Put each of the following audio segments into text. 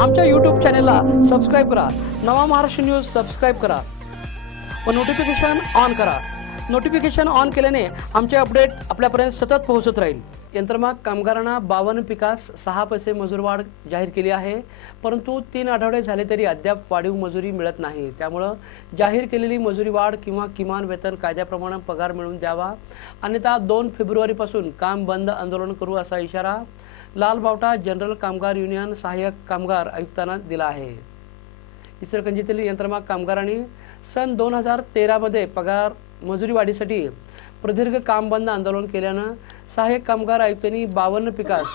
आमच्या यूट्यूब चॅनेलला सबस्क्राईब करा. नवा महाराष्ट्र न्यूज सबस्क्राईब करा. व नोटिफिकेशन ऑन करा. नोटिफिकेशन ऑन केल्याने आमचे अपडेट आपल्यापर्यंत सतत पोहोचत राहील. यंत्रमाग कामगारांना बावन्न पिकास सहा पैसे मजूरवाढ जाहीर केली आहे. परंतु तीन आठवडे झाले तरी अद्याप वाढीव मजुरी मिळत नाही. त्यामुळं जाहीर केलेली मजुरी वाढ किंवा किमान वेतन कायद्याप्रमाणे पगार मिळवून द्यावा. अन्यथा दोन फेब्रुवारीपासून काम बंद आंदोलन करू असा इशारा लाल बावटा जनरल कामगार युनियन सहाय्यक कामगार आयुक्तांना दिला आहे. इचलकरंजीतील यंत्रमाग कामगारांनी सन दोन हजार तेरामध्ये पगार मजुरी वाढीसाठी प्रदीर्घ काम बंद आंदोलन केल्यानं सहाय्यक कामगार आयुक्तांनी बावन्न पिकास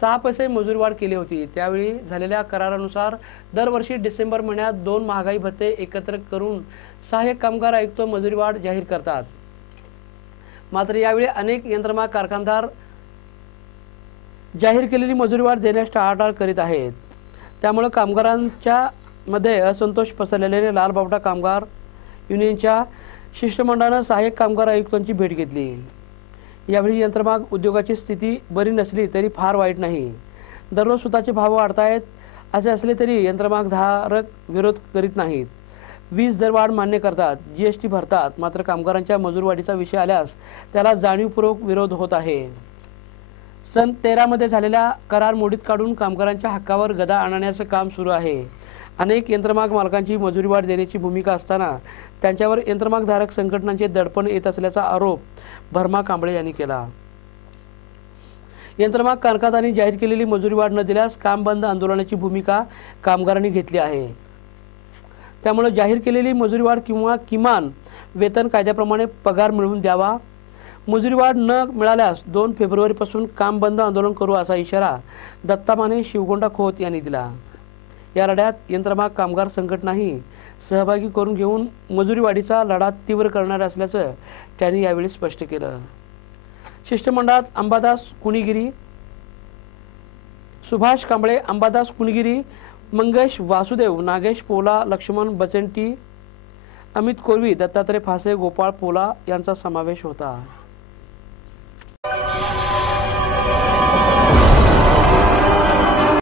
सहा पैसे मजुरी वाढ केली होती. त्यावेळी झालेल्या करारानुसार दरवर्षी डिसेंबर महिन्यात दोन महागाई भत्ते एकत्र करून सहाय्यक कामगार आयुक्त मजुरी वाढ जाहीर करतात. मात्र यावेळी अनेक यंत्रमाग कारखानदार जाहीर केलेली मजुरीवाढ देण्यास टाळाटाळ करीत आहेत. त्यामुळे कामगारांच्या मध्ये असंतोष पसरलेले लालबावटा कामगार युनियनच्या शिष्टमंडळानं सहाय्यक कामगार आयुक्तांची भेट घेतली. यावेळी यंत्रमाग उद्योगाची स्थिती बरी नसली तरी फार वाईट नाही. दररोज स्वतःचे भाव वाढतायत असे असले तरी यंत्रमाग धारक विरोध करीत नाहीत. वीज दरवाढ मान्य करतात जीएसटी भरतात मात्र कामगारांच्या मजूरवाढीचा विषय आल्यास त्याला जाणीवपूर्वक विरोध होत आहे. सन तेरामध्ये झालेल्या करार मोडीत काढून कामगारांच्या हक्कावर गदा आणण्याचं काम सुरू आहे. अनेक यंत्रमाग मालकांची मजुरी वाढ देण्याची भूमिका असताना त्यांच्यावर यंत्रमागधारक संघटनांचे दडपण येत असल्याचा आरोप भरमा कांबळे यांनी केला. यंत्रमाग कारखान्यांनी जाहीर केलेली मजुरी वाढ न दिल्यास काम बंद आंदोलनाची भूमिका कामगारांनी घेतली आहे. त्यामुळे जाहीर केलेली मजुरी वाढ किंवा किमान वेतन कायद्याप्रमाणे पगार मिळवून द्यावा मजुरीवाढ न मिळाल्यास दोन फेब्रुवारीपासून काम बंद आंदोलन करू असा इशारा दत्ता माने शिवगोंडा खोत यांनी दिला. या लढ्यात यंत्रमाग कामगार संघटनाही सहभागी करून घेऊन मजुरीवाढीचा लढा तीव्र करणार असल्याचं त्यांनी यावेळी स्पष्ट केलं. शिष्टमंडळात अंबादास कुणीगिरी सुभाष कांबळे अंबादास कुणगिरी मंगेश वासुदेव नागेश पोला लक्ष्मण बचंटी अमित कोरवी दत्तात्रय फासे गोपाळ पोला यांचा समावेश होता.